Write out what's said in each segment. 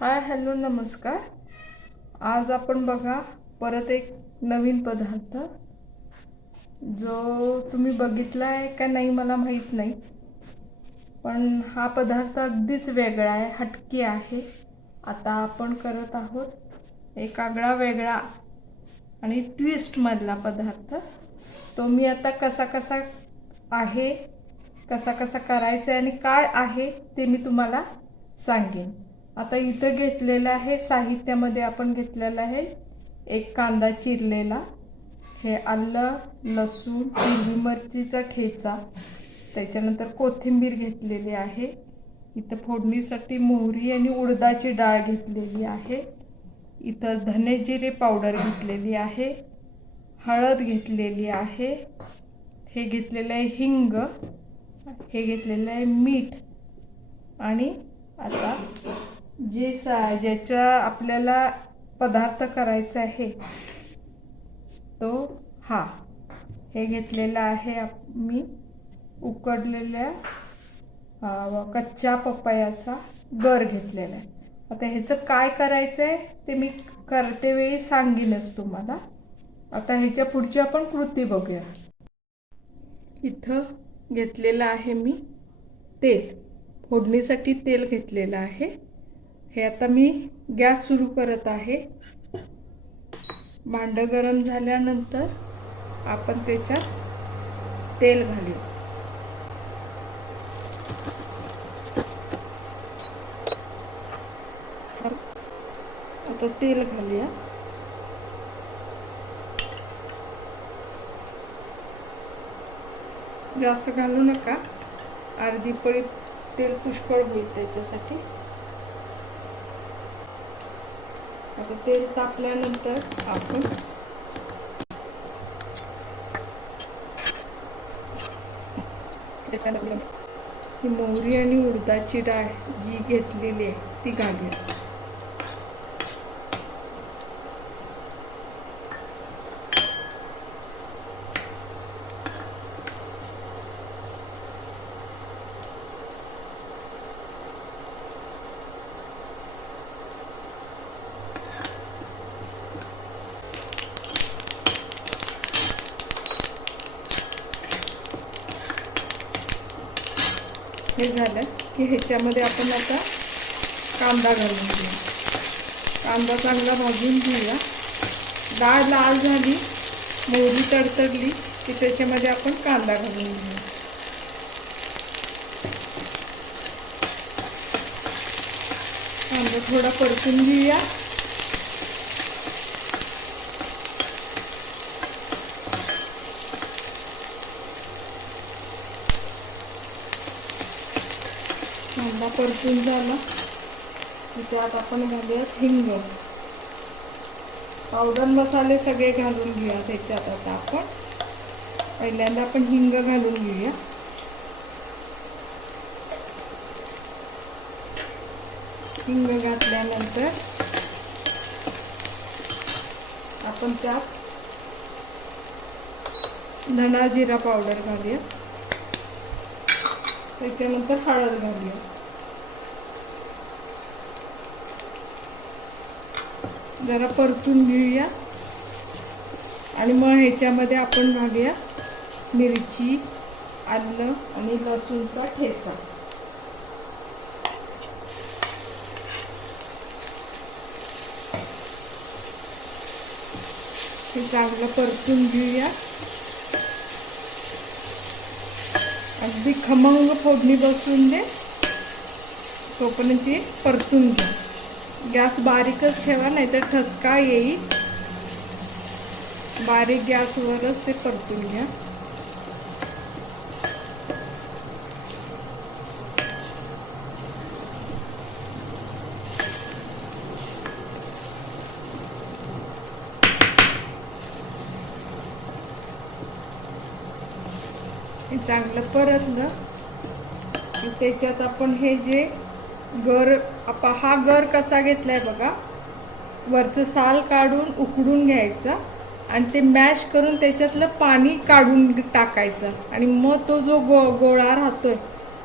Hi hello नमस्कार. आज आपण बघा परत एक नवीन पदार्थ जो तुम्ही बघितला आहे का नाही मला माहीत नाही. पण हा पदार्थ अगदीच वेगळा आहे हटकी आहे. आता आपण करत आहोत एक आगळा वेगळा आणि ट्विस्टमधला पदार्थ. तो मी आता कसा कसा आहे कसा कसा करायचा आहे आणि काय आहे ते मी तुम्हाला सांगेन. आता इथं घेतलेलं आहे साहित्यामध्ये आपण घेतलेलं आहे. एक कांदा चिरलेला. हे आलं लसूण हिरवी मिरचीचा ठेचा. त्याच्यानंतर कोथिंबीर घेतलेली आहे. इथं फोडणीसाठी मोहरी आणि उडदाची डाळ घेतलेली आहे. इथं धने जिरे पावडर घेतलेली आहे. हळद घेतलेली आहे. हे घेतलेलं आहे हिंग. हे घेतलेलं आहे मीठ. आणि आता जे सा ज्याच्या आपल्याला पदार्थ करायचा आहे तो हा. हे घेतलेला आहे मी उकडलेल्या कच्च्या पपयाचा गर घेतलेला आहे. आता ह्याचं काय करायचं आहे ते मी करते वेळी सांगेनच तुम्हाला. आता ह्याच्या पुढची आपण कृती बघूया. इथं घेतलेलं आहे मी तेल. फोडणीसाठी तेल घेतलेलं आहे. हे आता मी गॅस सुरू करत आहे. भांडं गरम झाल्यानंतर आपण त्याच्यात तेल घालू. आता तेल घालूया. जास्त घालू नका. अर्धी पळी तेल पुष्कळ होईल त्याच्यासाठी. आता तेल तापल्यानंतर आपण ही मोहरी आणि उडदाची डाळ जी घेतलेली आहे ती घालूया. हे झालं की ह्याच्यामध्ये आपण आता कांदा घालून घेऊ. कांदा चांगला भाजून घेऊया. डाळ लाल झाली मोहरी तडतडली की त्याच्यामध्ये आपण कांदा घालून घेऊ. कांदा थोडा परतून घेऊया कांदा परतून झाला. की त्यात आपण घालूयात हिंग. पावडर मसाले सगळे घालून घेऊया त्याच्यात आता आपण. पहिल्यांदा आपण हिंग घालून घेऊया. हिंग घातल्यानंतर आपण त्यात धना जिरा पावडर घालूया. त्याच्यानंतर हळद घालूया. जरा परतून घेऊया. आणि मग ह्याच्यामध्ये आपण घालूया मिरची आलं आणि लसूणचा ठेचा. हे चांगलं परतून घेऊया. अगदी खमंग फोडणी बसून दे. तोपर्यंत ती परतून घ्या. गॅस बारीकच ठेवा नाहीतर ठसका येईल. बारीक गॅसवरच ते परतून घ्या. चांगलं परतलं. त्याच्यात आपण हे जे गर आपा हा गर कसा घेतलाय बघा. वरचं साल काढून उकडून घ्यायचं आणि ते मॅश करून त्याच्यातलं पाणी काढून टाकायचं. आणि मग तो जो गो गोळा राहतोय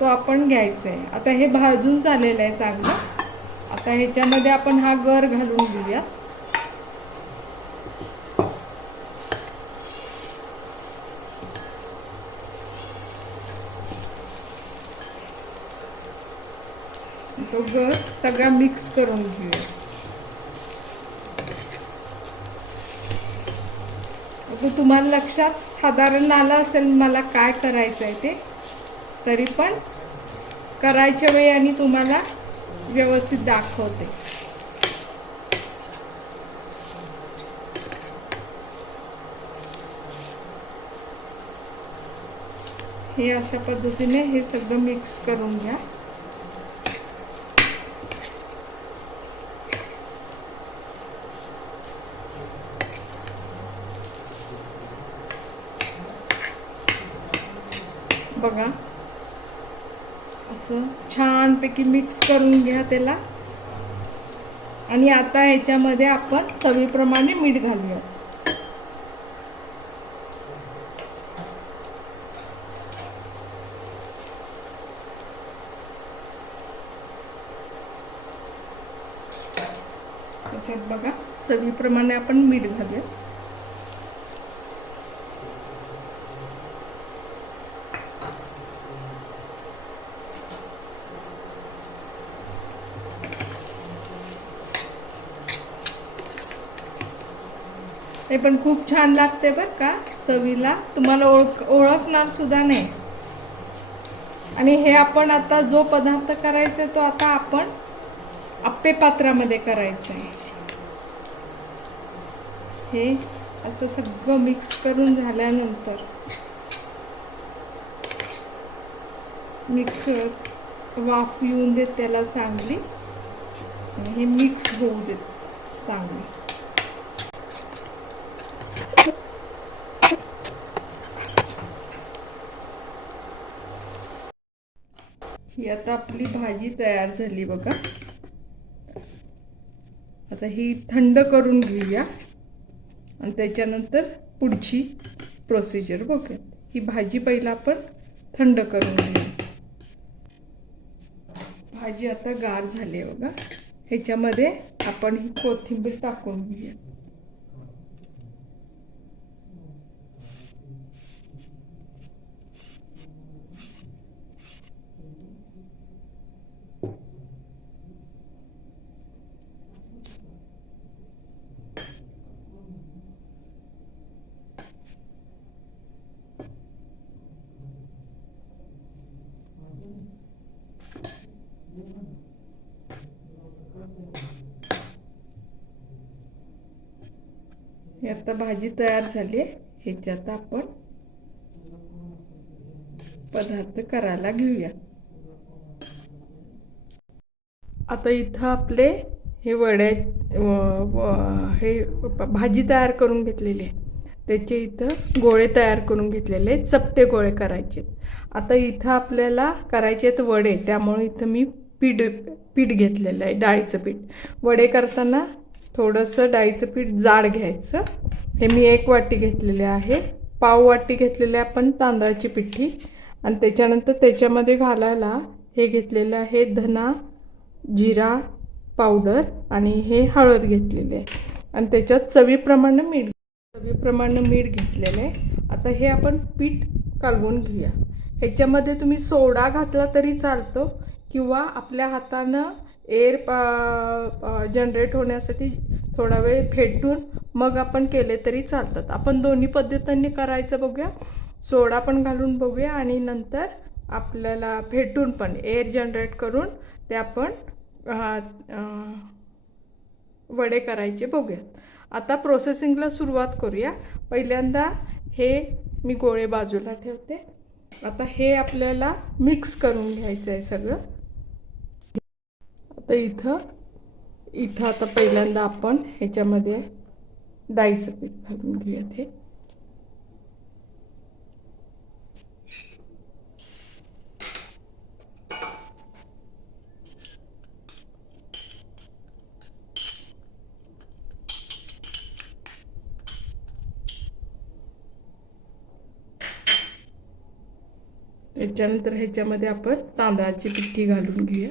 तो आपण घ्यायचा आहे आता हे भाजून झालेलं आहे चांगलं. आता ह्याच्यामध्ये आपण हा गर घालून घेऊया. दोघं सगळं सगळा मिक्स करून घेऊया आता तुम्हाला लक्षात साधारण आलं असेल मला काय करायचं आहे ते? तरी पण करायच्या वेळी आणि तुम्हाला व्यवस्थित दाखवते. हे अशा पद्धतीने हे सगळं मिक्स करून घ्या. बघा. असं छानपैकी मिक्स करून घ्या त्याला. आणि आता ह्याच्यामध्ये आपण चवीप्रमाणे मीठ घालूया. त्याच्यात बघा चवीप्रमाणे आपण मीठ घालूया. हे पण खूप छान लागते बरं का चवीला. तुम्हाला ओळख ओळखणार सुद्धा नाही. आणि हे आपण आता जो पदार्थ करायचा तो आता आपण आप्पे पात्रामध्ये करायचं आहे. हे असं सगळं मिक्स करून झाल्यानंतर मिक्सर वाफ येऊन देत त्याला चांगली. आणि हे मिक्स होऊ देत चांगली. ही आता आपली भाजी तयार झाली बघा. आता ही थंड करून घेऊया. आणि त्याच्यानंतर पुढची प्रोसिजर बघूया ही भाजी पहिला आपण थंड करून घेऊया. भाजी आता गार झाली आहे बघा. ह्याच्यामध्ये आपण ही कोथिंबीर टाकून घेऊया आता भाजी तयार झाली आहे. ह्याच्यात आपण पदार्थ करायला घेऊया. आता इथं आपले हे वड्या हे भाजी तयार करून घेतलेली आहे. त्याचे इथं गोळे तयार करून घेतलेले चपटे गोळे करायचे आता इथं आपल्याला करायचे आहेत वडे. त्यामुळे इथं मी पीठ पीठ घेतलेलं आहे डाळीचं पीठ. वडे करताना थोडंसं डाळीचं पीठ जाड घ्यायचं. हे मी एक वाटी घेतलेले आहे. पाव वाटी घेतलेले आपण तांदळाची पिठी आणि त्याच्यानंतर त्याच्यामध्ये घालायला हे घेतलेलं आहे धना जिरा पावडर आणि हे हळद घेतलेले आहे. आणि त्याच्यात चवीप्रमाणे मीठ चवीप्रमाणे मीठ घेतलेलं आहे. आता हे आपण पीठ कालवून घेऊया. ह्याच्यामध्ये तुम्ही सोडा घातला तरी चालतो किंवा आपल्या हातानं एअर जनरेट होण्यासाठी थोडा वेळ फेटून मग आपण केले तरी चालतात. आपण दोन्ही पद्धतींनी करायचं बघूया. सोडा पण घालून बघूया आणि नंतर आपल्याला फेटून पण एअर जनरेट करून ते आपण वडे करायचे बघूयात. आता प्रोसेसिंगला सुरुवात करूया. पहिल्यांदा हे मी गोळे बाजूला ठेवते. आता हे आपल्याला मिक्स करून घ्यायचं आहे सगळं. आता इथं इथं आता पहिल्यांदा आपण ह्याच्यामध्ये डाळीचं पीठ घालून घेऊयात हे त्याच्यानंतर ह्याच्यामध्ये आपण तांदळाची पिठी घालून घेऊया.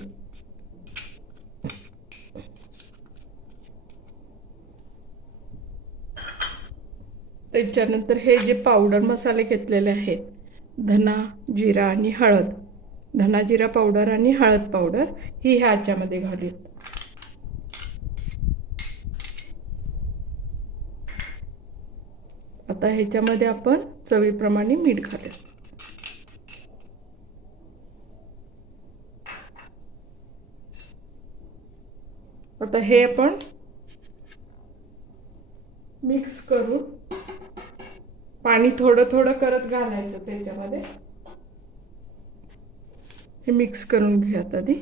त्याच्यानंतर हे जे पावडर मसाले घेतलेले आहेत धना जिरा आणि हळद. धना जिरा पावडर आणि हळद पावडर ही ह्याच्यामध्ये घालूयात आता ह्याच्यामध्ये आपण चवीप्रमाणे मीठ घालूया. आता हे आपण मिक्स करून पाणी थोडं थोडं करत घालायचं त्याच्यामध्ये. हे मिक्स करून घेऊयात आधी.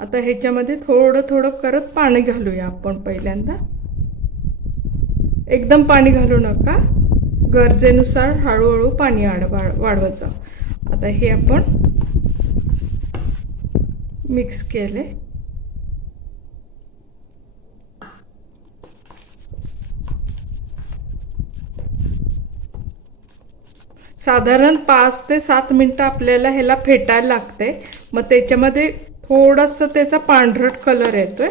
आता ह्याच्यामध्ये थोडं थोडं करत पाणी घालूया आपण पहिल्यांदा. एकदम पाणी घालू नका. गरजेनुसार हळूहळू पाणी आड वाढवायचं. आता हे आपण मिक्स केले. साधारण पाच ते सात मिनटं आपल्याला ह्याला फेटायला लागते. मग त्याच्यामध्ये थोडंसं त्याचा पांढरट कलर येतोय.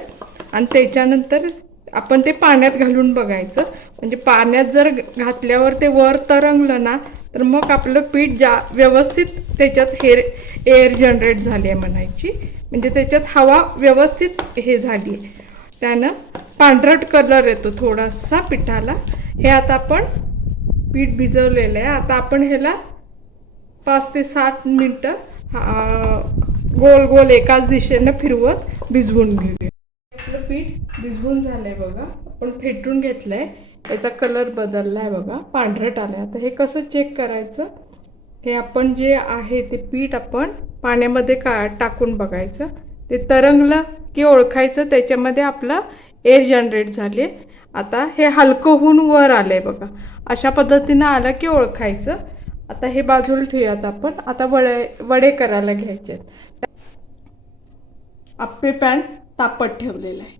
आणि त्याच्यानंतर आपण ते पाण्यात घालून बघायचं. म्हणजे पाण्यात जर घातल्यावर ते वर तरंगलं ना तर मग आपलं पीठ जा व्यवस्थित त्याच्यात हेर एअर जनरेट झाली आहे म्हणायची. म्हणजे त्याच्यात हवा व्यवस्थित हे झाली आहे त्यानं पांढरट कलर येतो थोडासा पिठाला. हे आता आपण पीठ भिजवलेलं आहे. आता आपण ह्याला पाच ते सात मिनटं गोल गोल एकाच दिशेनं फिरवत भिजवून घेऊया. आपलं पीठ भिजवून झालंय बघा. आपण फेटून घेतलंय. याचा कलर बदललाय बघा. पांढरट आलाय. आता हे कसं चेक करायचं? हे आपण जे आहे ते पीठ आपण पाण्यामध्ये का टाकून बघायचं. ते तरंगलं की ओळखायचं. त्याच्यामध्ये आपलं एअर जनरेट झाले आता हे हलकं होऊन वर आलंय बघा. अशा पद्धतीनं आलं की ओळखायचं. आता हे बाजूला ठेवूयात आपण. आता वडे वडे करायला घ्यायचे आप्पे पॅन तापत ठेवलेलं आहे.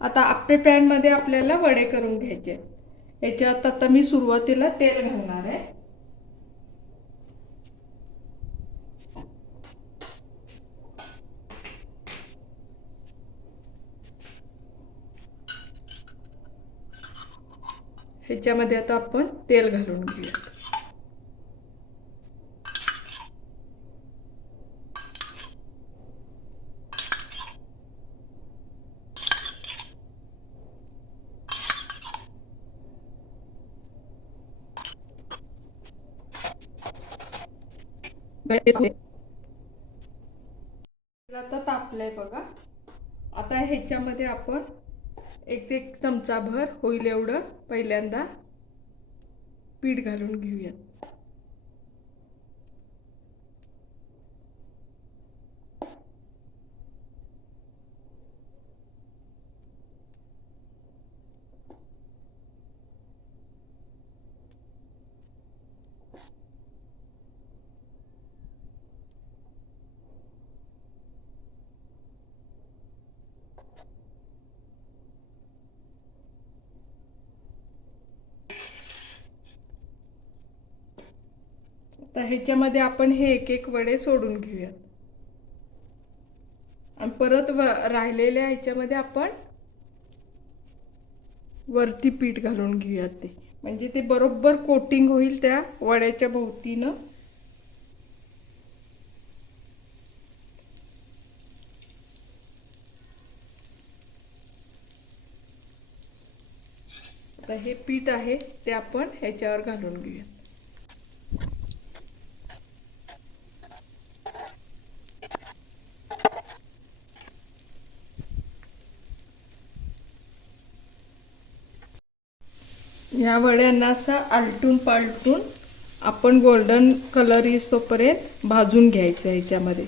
आता आप्पे पॅनमध्ये आपल्याला वडे करून घ्यायचे आहेत. याच्यात आता मी सुरुवातीला तेल घालणार आहे. ह्याच्यामध्ये आता आपण तेल घालून घेऊयात. आता तापलंय बघा. आता ह्याच्यामध्ये आपण एक एक चमचाभर होईल एवढं पहिल्यांदा. पीठ घालून घेऊयात. तर ह्याच्यामध्ये आपण हे एक एक वडे सोडून घेऊयात. आणि परत व राहिलेल्या ह्याच्यामध्ये आपण वरती पीठ घालून घेऊयात ते. म्हणजे ते बरोबर कोटिंग होईल त्या वड्याच्या भोवतीनं. आता हे पीठ आहे ते आपण ह्याच्यावर घालून घेऊया या वड्यांना असं आलटून पालटून आपण गोल्डन कलर येईस्तोपर्यंत भाजून घ्यायचं ह्याच्यामध्ये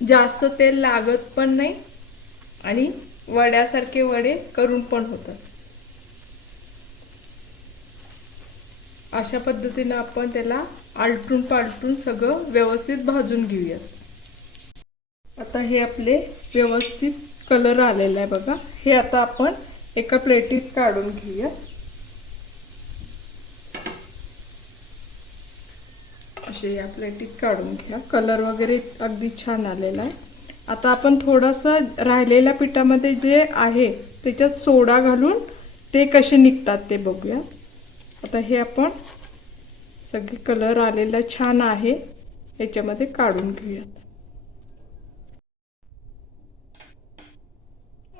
जास्त तेल लागत पण नाही आणि वड्यासारखे वडे करून पण होतात. अशा पद्धतीनं आपण त्याला आलटून पालटून सगळं व्यवस्थित भाजून घेऊयात. आता हे आपले व्यवस्थित कलर आलेला आहे बघा. हे आता आपण एका प्लेटीत काढून घेऊया. असे या प्लेटीत काढून घ्या कलर वगैरे अगदी छान आलेला आहे. आता आपण थोडंसं राहिलेल्या पिठामध्ये जे आहे त्याच्यात सोडा घालून ते कसे निघतात ते बघूया. आता हे आपण सगळे कलर आलेला छान आहे याच्यामध्ये काढून घेऊयात.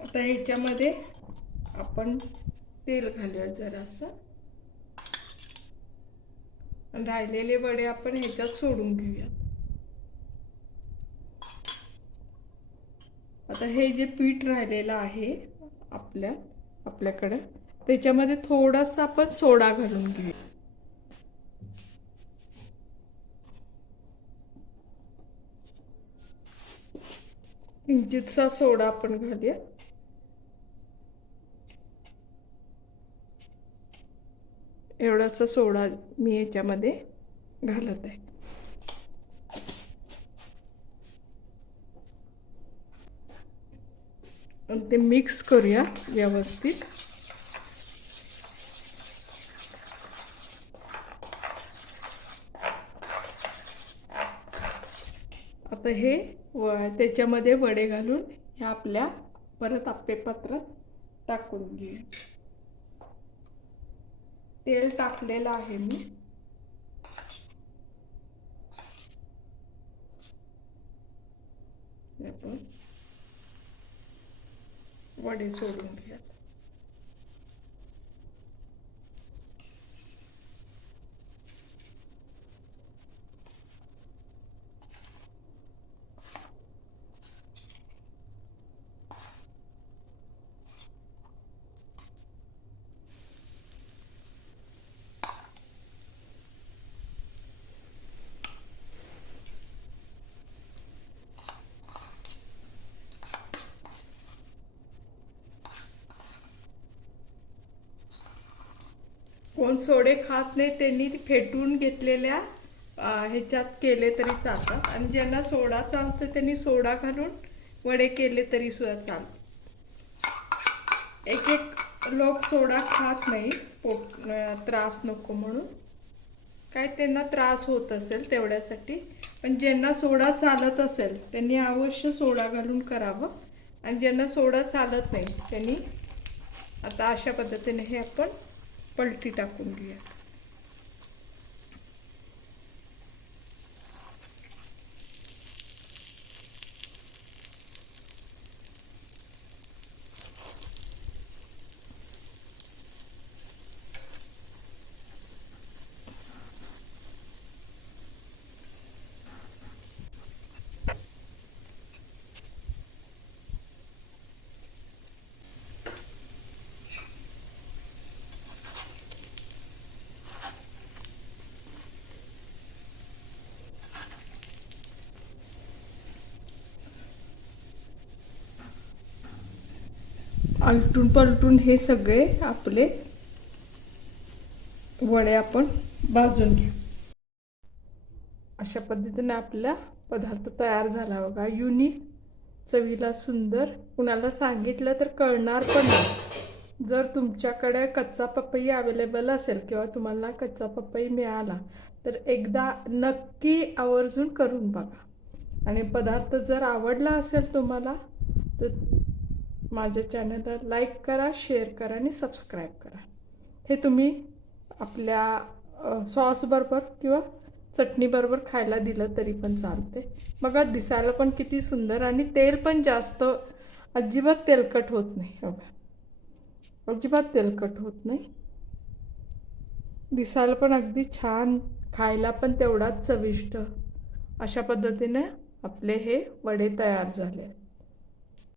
आता ह्याच्यामध्ये आपण तेल घालूया जरासं. राहिलेले वडे आपण ह्याच्यात सोडून घेऊयात. आता हे जे पीठ राहिलेलं आहे आपल्या आपल्याकडं त्याच्यामध्ये थोडासा आपण सोडा घालून घेऊया किंचितसा सोडा आपण घालूया एवढासा सोडा मी याच्यामध्ये घालत आहे. आणि ते मिक्स करूया व्यवस्थित. आता हे व त्याच्यामध्ये वडे घालून ह्या आपल्या परत आप्पे पात्रात टाकून घेऊया तेल टाकलेलं आहे मी. वडे सोडून घ्या. कोण सोडे खात नाही त्यांनी फेटून घेतलेल्या ह्याच्यात केले तरी चालतात. आणि ज्यांना सोडा चालतं त्यांनी सोडा घालून वडे केले तरी सुद्धा चालतात. एक एक लोक सोडा खात नाही पोट त्रास नको म्हणून. काय त्यांना त्रास होत असेल तेवढ्यासाठी पण ज्यांना सोडा चालत असेल त्यांनी अवश्य सोडा घालून करावं. आणि ज्यांना सोडा चालत नाही त्यांनी आता अशा पद्धतीने हे आपण पलटी टाकून घेऊयात आलटून पलटून हे सगळे आपले वडे आपण भाजून घेऊ. अशा पद्धतीने आपला पदार्थ तयार झाला बघा. युनिक चवीला सुंदर. कुणाला सांगितलं तर कळणार पण नाही. जर तुमच्याकडे कच्चा पपई अवेलेबल असेल किंवा तुम्हाला कच्चा पपई मिळाला तर एकदा नक्की आवर्जून करून बघा. आणि पदार्थ जर आवडला असेल तुम्हाला तर माझ्या चॅनलला लाईक करा शेअर करा आणि सबस्क्राईब करा. हे तुम्ही आपल्या सॉसबरोबर किंवा चटणीबरोबर खायला दिलं तरी पण चालते. बघा दिसायला पण किती सुंदर आणि तेल पण जास्त अजिबात तेलकट होत नाही. बघा. अजिबात तेलकट होत नाही. दिसायला पण अगदी छान खायला पण तेवढाच चविष्ट. अशा पद्धतीने आपले हे वडे तयार झाले.